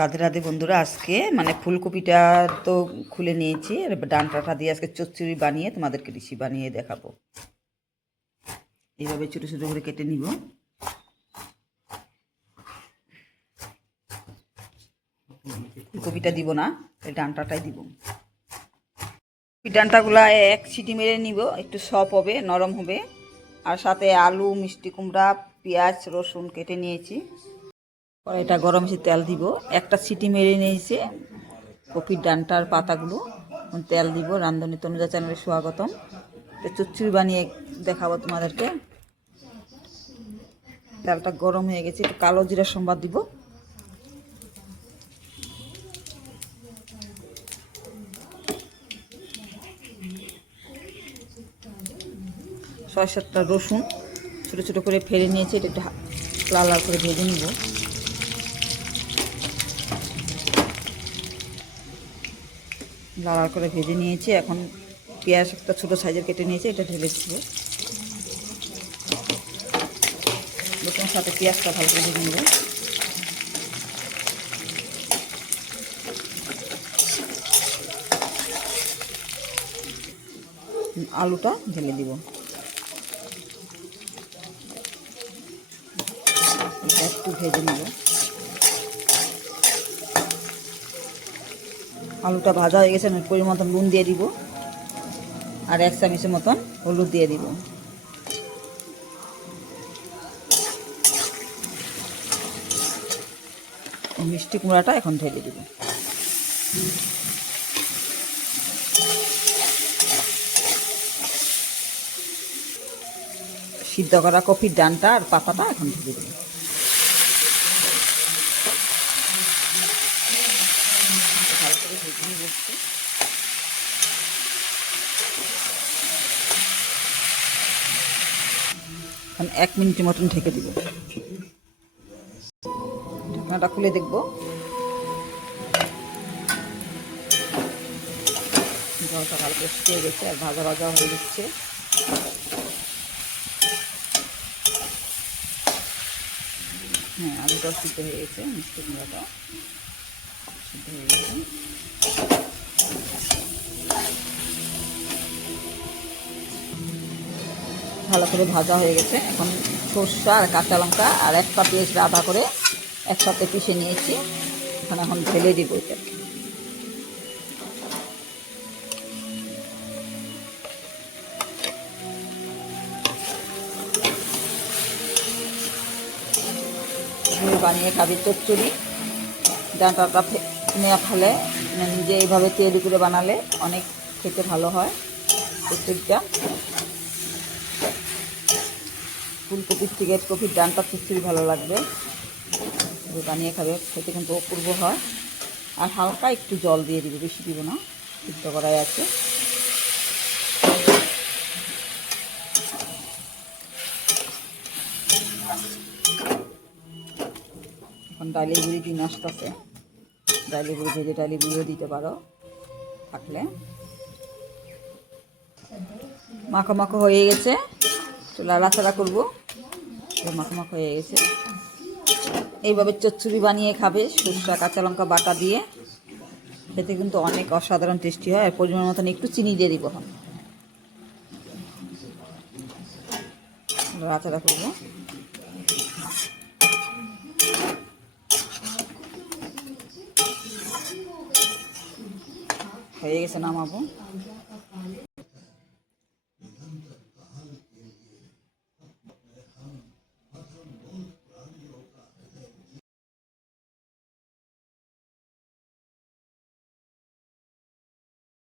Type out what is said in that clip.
রাধে রাধে বন্ধুরা, আজকে মানে ফুলকপিটা তো খুলে নিয়েছি, আর ডানটাটা দিয়ে আজকে চচ্চড়ি বানিয়ে তোমাদেরকে রিসি বানিয়ে দেখাবো। এইভাবে ছোটো ছোটো করে কেটে নিব। ফুলকপিটা দিব না, এই ডানটাটাই দিব। ডানটাগুলা এক সিটি মেরে নিব, একটু সফ হবে, নরম হবে। আর সাথে আলু, মিষ্টি কুমড়া, পেঁয়াজ, রসুন কেটে নিয়েছি। কড়াইটা গরম এসে তেল দিব। একটা সিটি মেরে নিয়েছে, কপির ডানটার পাতাগুলো। তেল দিব, রান্ধনি তনুজা চ্যানেলে স্বাগতম। চচ্চড়ি বানিয়ে দেখাবো তোমাদেরকে। তেলটা গরম হয়ে গেছে, একটু কালো জিরা সম্বাদ দিব। ছয় সাতটা রসুন ছোটো ছোটো করে ফেলে নিয়েছি, এটা একটু লাল লাল করে ভেজে নিব। লাল করে ভেজে নিয়েছি। এখন পেঁয়াজ একটা ছোটো সাইজের কেটে নিয়েছি, এটা ঢেলে দিব। রসুনের সাথে পেঁয়াজটা ভালো করে ভেজে নেব। আলুটা ঢেলে দিব। একটু ভেজে নেব। আলুটা ভাজা হয়ে গেছে, আমি পরিমাণ মতন নুন দিয়ে দিব। আর এক চামচের মতন হলুদ দিয়ে দিব। মিষ্টি কুমড়াটা এখন ঢেলে দিব। সিদ্ধ করা কফির ডানটা আর পাতাটা এখন ঢেলে দেবো ভালো করে ভেজে নিয়ে বসছি এখন এক মিনিটের মতন ঢেকে দিব। ঢাকনাটা খুলে দেখব। জলটা ভালো করে শুকিয়ে গেছে আর ভাজা ভাজা হয়ে যাচ্ছে। হ্যাঁ আলুটাও সিদ্ধ হয়ে গেছে, মিষ্টি কুমড়াটা সিদ্ধ হয়ে গেছে। ভালো করে ভাজা হয়ে গেছে। এখন সর্ষা আর কাঁচা লঙ্কা আর এক পা পেঁয়াজ আদা করে একসাথে পিষে নিয়েছি। এখন এখন ঢেলে দিব এটা। বানিয়ে খাবি চচ্চড়ি। ডাঁটাটা নেওয়া ফেলে। মানে নিজে এইভাবে তৈরি করে বানালে অনেক খেতে ভালো হয়। চচ্চড়িটা ফুলকপির থেকে কপির ডানটা চচ্চড়ি ভালো লাগবে। বানিয়ে খাবে, খেতে কিন্তু অপূর্ব হয়। আর হালকা একটু জল দিয়ে দিবে, বেশি দিব না, সিদ্ধ করাই আছে। এখন ডালের গুঁড়ি দিন আসতেছে ডালের গুঁড়ি ভেজে ডালের গুঁড়িও দিতে পারো থাকলে। মাখো মাখো হয়ে গেছে। একটু লাড়াচাড়া করব। তো মাখো মাখো হয়ে গেছে। এইভাবে চচ্চড়ি বানিয়ে খাবে, সরষা, কাঁচা লঙ্কা বাটা দিয়ে। খেতে কিন্তু অনেক অসাধারণ টেস্টি হয়, আর পরিমাণ মতন একটু চিনি দিয়ে দিব এখন। লাড়াচাড়া করব। হয়ে গেছে, নামাবো।